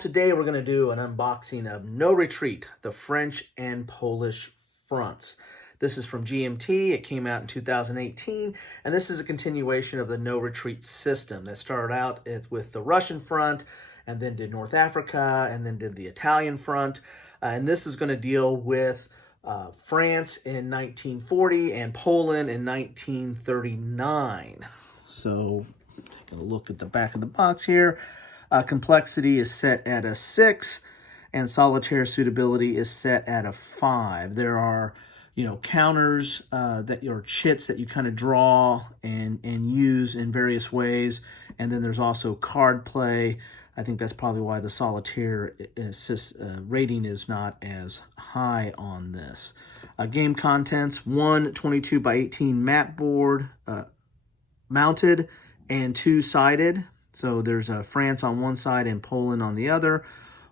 today we're going to do an unboxing of No Retreat, the French and Polish fronts. This is from GMT. It came out in 2018, and this is a continuation of the No Retreat system that started out with the Russian front, and then did North Africa, and then did the Italian front. And this is going to deal with France in 1940 and Poland in 1939. So take a look at the back of the box here. Complexity is set at a 6, and solitaire suitability is set at a 5. There are, counters that your chits that you kind of draw and use in various ways, and then there's also card play. I think that's probably why the solitaire rating is not as high on this. Game contents: 1 22 by 18 map board, mounted and two-sided. So there's France on one side and Poland on the other.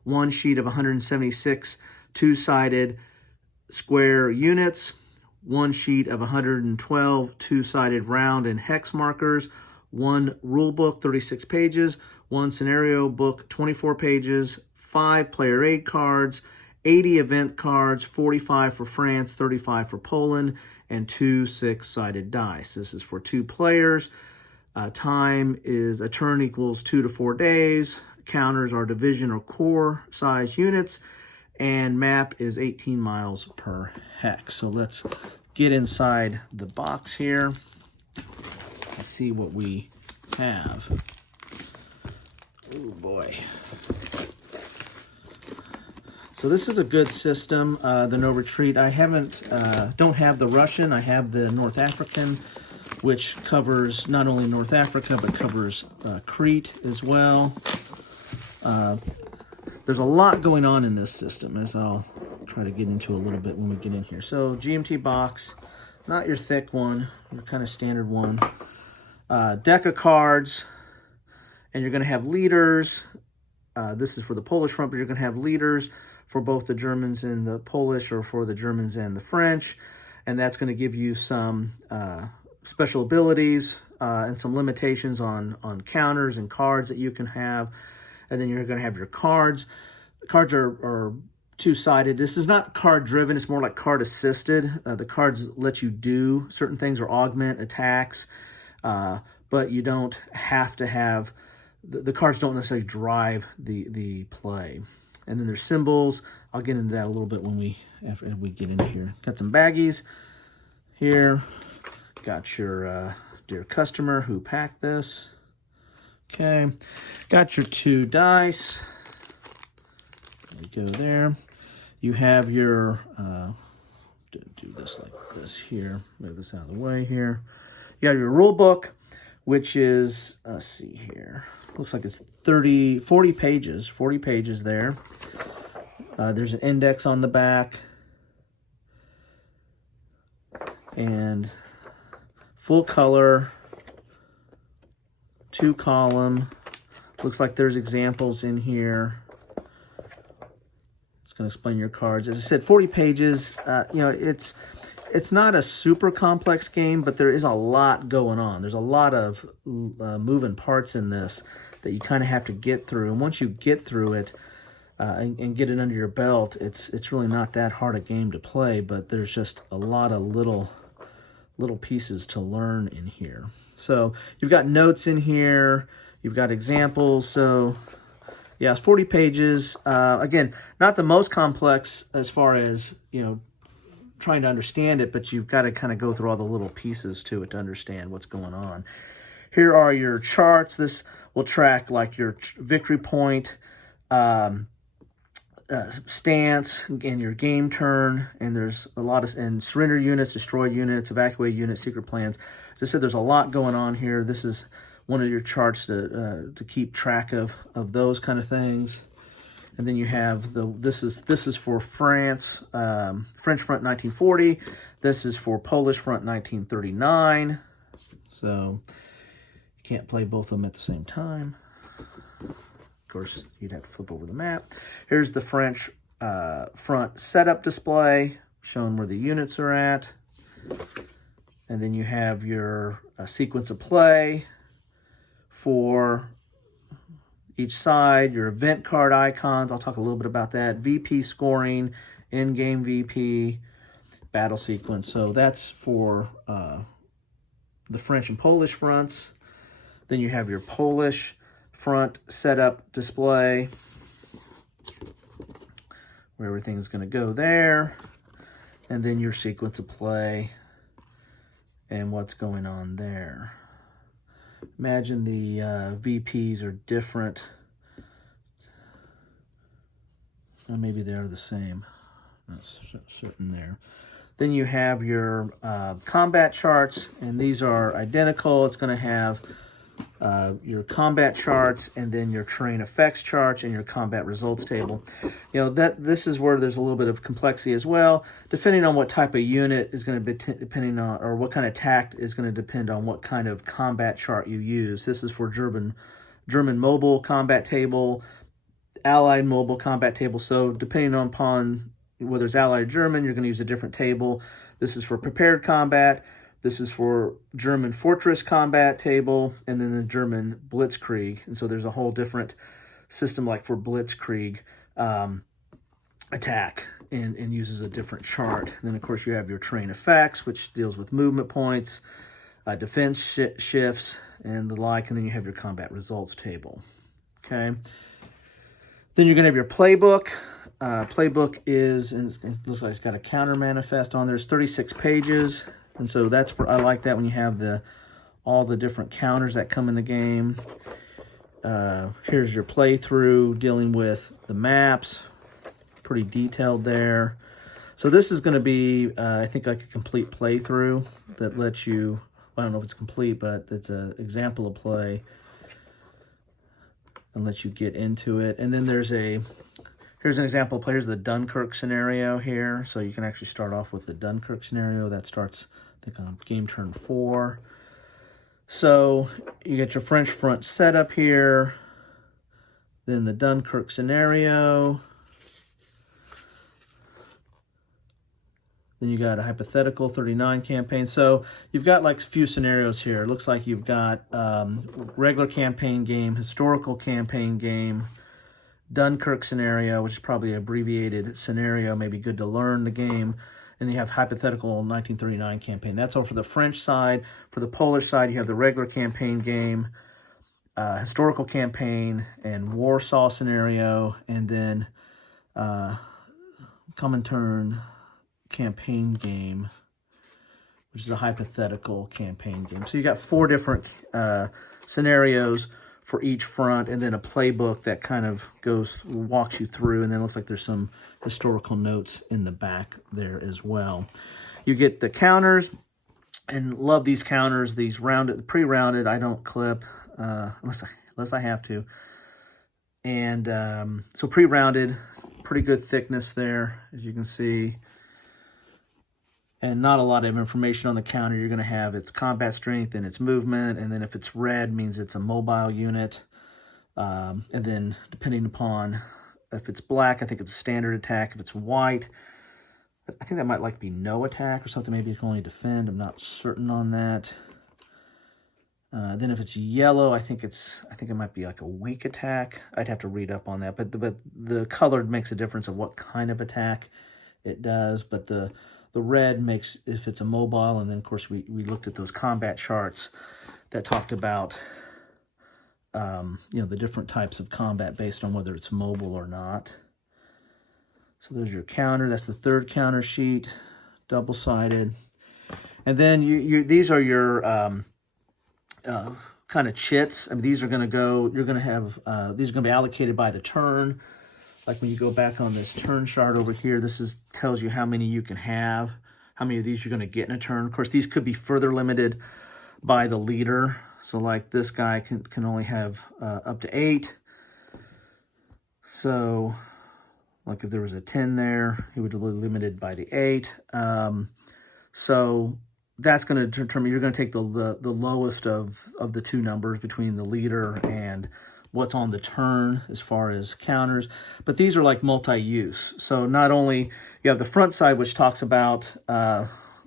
One sheet of 176 two-sided square units. One sheet of 112 two-sided round and hex markers. One rule book, 36 pages. One scenario book, 24 pages. 5 player aid cards. 80 event cards, 45 for France, 35 for Poland, and 2 6-sided dice. This is for 2 players. Time is a turn equals 2 to 4 days. Counters are division or core size units. And map is 18 miles per hex. So let's get inside the box here and see what we have. Oh boy. So this is a good system, the No Retreat. I don't have the Russian, I have the North African, which covers not only North Africa, but covers Crete as well. There's a lot going on in this system, as I'll try to get into a little bit when we get in here. So GMT box, not your thick one, your kind of standard one. Deck of cards, and you're going to have leaders. This is for the Polish front, but you're going to have leaders for both the Germans and the Polish, or for the Germans and the French. And that's going to give you some special abilities and some limitations on counters and cards that you can have. And then you're going to have your cards. Cards are two-sided. This is not card-driven. It's more like card-assisted. The cards let you do certain things or augment attacks, but you don't have to have... The cards don't necessarily drive the play. And then there's symbols. I'll get into that a little bit after we get into here. Got some baggies here. Got your dear customer who packed this. Okay. Got your 2 dice. There we go there. You have your, do this like this here. Move this out of the way here. You have your rule book, which is, let's see here. Looks like it's 40 pages there. There's an index on the back. And full color, 2-column. Looks like there's examples in here. It's going to explain your cards. As I said, 40 pages. It's not a super complex game, but there is a lot going on. There's a lot of moving parts in this that you kind of have to get through. And once you get through it and get it under your belt, it's really not that hard a game to play, but there's just a lot of little pieces to learn in here. So you've got notes in here. You've got examples. So yeah, it's 40 pages. Again, not the most complex as far as, trying to understand it, but you've got to kind of go through all the little pieces to it to understand what's going on. Here are your charts. This will track like your victory point, stance, and your game turn. And there's a lot of surrender units, destroy units, evacuate units, secret plans. As I said, there's a lot going on here. This is one of your charts to keep track of those kind of things. And then you have this is for France, French front 1940. This is for Polish front 1939. So you can't play both of them at the same time. Of course, you'd have to flip over the map. Here's the French front setup display, showing where the units are at. And then you have your sequence of play for each side, your event card icons. I'll talk a little bit about that. VP scoring, in-game VP, battle sequence. So that's for the French and Polish fronts. Then you have your Polish front setup display, where everything's going to go there. And then your sequence of play and what's going on there. Imagine the VPs are different. Or maybe they are the same. Not certain there. Then you have your combat charts, and these are identical. It's going to have your combat charts, and then your terrain effects charts, and your combat results table. You know, this is where there's a little bit of complexity as well. Depending on what type of unit is going to be depending on, or what kind of tact is going to depend on what kind of combat chart you use. This is for German mobile combat table, Allied mobile combat table. So depending upon whether it's Allied or German, you're going to use a different table. This is for prepared combat. This is for German Fortress combat table, and then the German Blitzkrieg. And so there's a whole different system like for Blitzkrieg attack and uses a different chart. And then, of course, you have your terrain effects, which deals with movement points, defense shifts, and the like. And then you have your combat results table. Okay. Then you're going to have your playbook. Playbook is, and it looks like it's got a counter manifest on there. It's 36 pages. And so that's where I like that when you have all the different counters that come in the game. Here's your playthrough dealing with the maps. Pretty detailed there. So this is going to be, I think, like a complete playthrough that lets you, I don't know if it's complete, but it's an example of play and lets you get into it. And then here's an example of play. Here's the Dunkirk scenario here. So you can actually start off with the Dunkirk scenario. That starts, I think, on game turn 4. So you get your French front setup here. Then the Dunkirk scenario. Then you got a hypothetical 39 campaign. So you've got like a few scenarios here. It looks like you've got regular campaign game, historical campaign game, Dunkirk scenario, which is probably an abbreviated scenario, maybe good to learn the game. And you have hypothetical 1939 campaign. That's all for the French side. For the Polish side, you have the regular campaign game, historical campaign, and Warsaw scenario, and then Comintern campaign game, which is a hypothetical campaign game. So you got 4 different scenarios for each front, and then a playbook that kind of walks you through, and then it looks like there's some historical notes in the back there as well. You get the counters, and love these counters, these pre-rounded. I don't clip unless I have to. And so pre-rounded, pretty good thickness there, as you can see. And not a lot of information on the counter. You're going to have its combat strength and its movement. And then if it's red, means it's a mobile unit. And then depending upon if it's black, I think it's a standard attack. If it's white, I think that might be no attack or something. Maybe you can only defend. I'm not certain on that. Then if it's yellow, I think it might be like a weak attack. I'd have to read up on that. But the colored makes a difference of what kind of attack it does. But the red makes if it's a mobile, and then of course we looked at those combat charts that talked about the different types of combat based on whether it's mobile or not. So there's your counter. That's the third counter sheet, double-sided. And then these are your kind of chits. I mean, these are going to go. You're going to have these are going to be allocated by the turn. Like when you go back on this turn chart over here, tells you how many you can have, how many of these you're going to get in a turn. Of course, these could be further limited by the leader. So like this guy can only have up to 8. So like if there was a 10 there, he would be limited by the 8. So that's going to determine, you're going to take the lowest of the 2 numbers between the leader and what's on the turn as far as counters. But these are like multi-use. So not only you have the front side, which talks about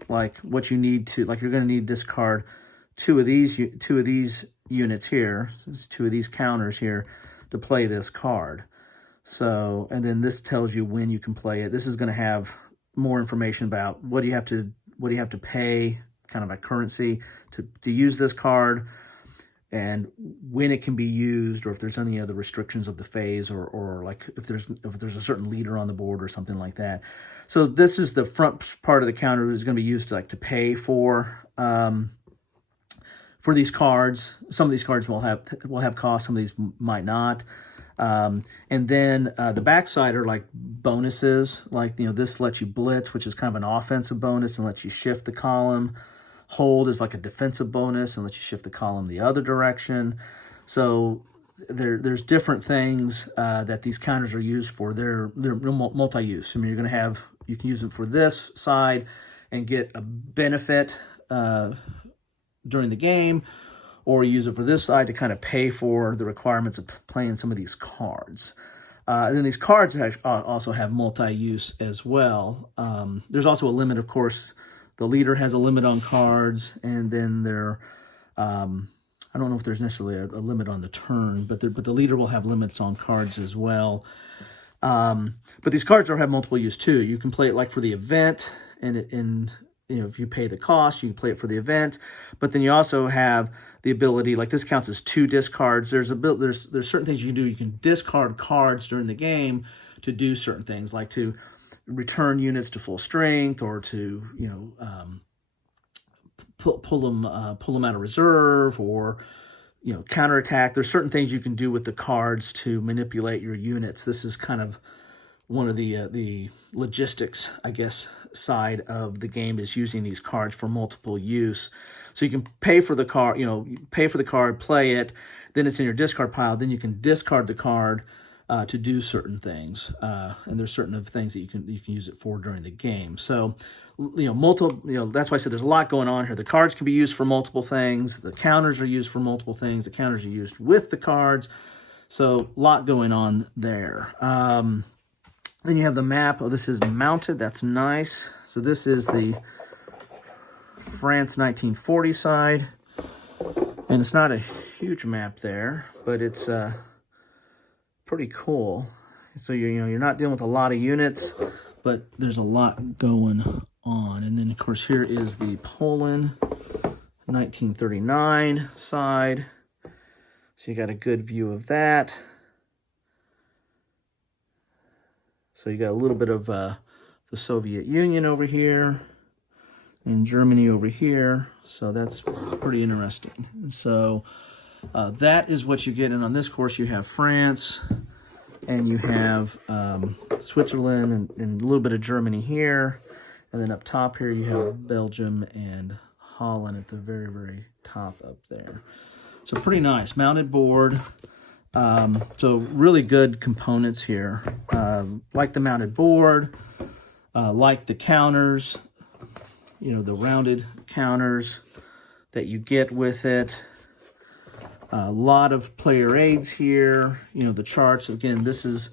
like what you need to, like you're going to need to discard two of these units here, 2 of these counters here, to play this card. So, and then this tells you when you can play it. This is going to have more information about what do you have to pay, kind of a currency to use this card, and when it can be used, or if there's any other restrictions of the phase, or like if there's a certain leader on the board or something like that. So this is the front part of the counter is going to be used to pay for these cards. Some of these cards will have costs, some of these might not. And then the backside are like bonuses, like, this lets you blitz, which is kind of an offensive bonus and lets you shift the column. Hold is like a defensive bonus and lets you shift the column the other direction. So there's different things that these counters are used for. They're multi-use. I mean, you can use them for this side and get a benefit during the game, or use it for this side to kind of pay for the requirements of playing some of these cards. And then these cards also have multi-use as well. There's also a limit, of course. The leader has a limit on cards, and then I don't know if there's necessarily a limit on the turn, but the leader will have limits on cards as well. But these cards have multiple use too. You can play it like for the event, and if you pay the cost, you can play it for the event. But then you also have the ability, like this counts as 2 discards. There's certain things you can do. You can discard cards during the game to do certain things, like to return units to full strength, or to pull them out of reserve, or counterattack. There's certain things you can do with the cards to manipulate your units. This is kind of one of the logistics, I guess, side of the game, is using these cards for multiple use. So you can pay for the card, play it, then it's in your discard pile. Then you can discard the card to do certain things, and there's certain things that you can use it for during the game. So, that's why I said there's a lot going on here. The cards can be used for multiple things. The counters are used for multiple things. The counters are used with the cards. So, a lot going on there. Then you have the map. Oh, this is mounted. That's nice. So this is the France 1940 side, and it's not a huge map there, but it's pretty cool. So you're not dealing with a lot of units, but there's a lot going on. And then of course here is the Poland 1939 side. So you got a good view of that. So you got a little bit of the Soviet Union over here and Germany over here. So that's pretty interesting. So that is what you get. And on this course, you have France, and you have Switzerland, and a little bit of Germany here. And then up top here, you have Belgium and Holland at the very, very top up there. So pretty nice. Mounted board. So really good components here. Like the mounted board, like the counters, the rounded counters that you get with it. A lot of player aids here. The charts, again, this is,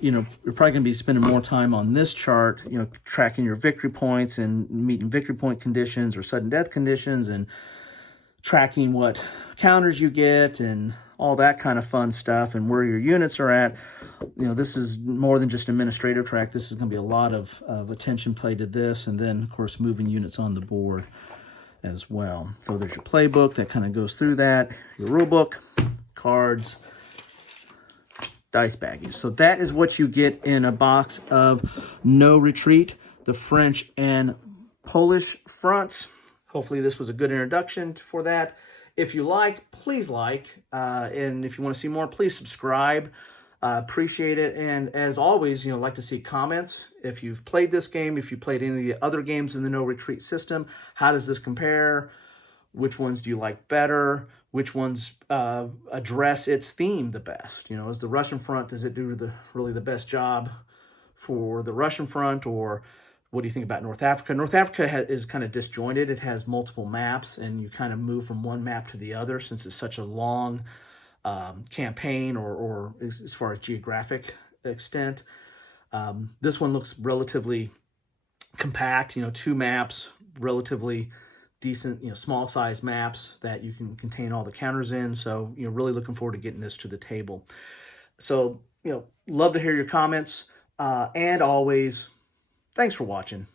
you're probably going to be spending more time on this chart, tracking your victory points and meeting victory point conditions or sudden death conditions, and tracking what counters you get and all that kind of fun stuff, and where your units are at. This is more than just administrative track. This is going to be a lot of attention paid to this, and then, of course, moving units on the board as well. So there's your playbook that kind of goes through that, your rule book, cards, dice baggies. So that is what you get in a box of No Retreat, the French and Polish fronts. Hopefully this was a good introduction for that. If you like, please like. And if you want to see more, please subscribe. Appreciate it. And as always, like to see comments. If you've played this game, if you played any of the other games in the No Retreat system, how does this compare? Which ones do you like better? Which ones address its theme the best? Is the Russian front, does it do really the best job for the Russian front? Or what do you think about North Africa? North Africa is kind of disjointed. It has multiple maps, and you kind of move from one map to the other since it's such a long campaign, or as far as geographic extent. This one looks relatively compact, 2 maps, relatively decent, small size maps that you can contain all the counters in. So, really looking forward to getting this to the table. So, love to hear your comments. And always, thanks for watching.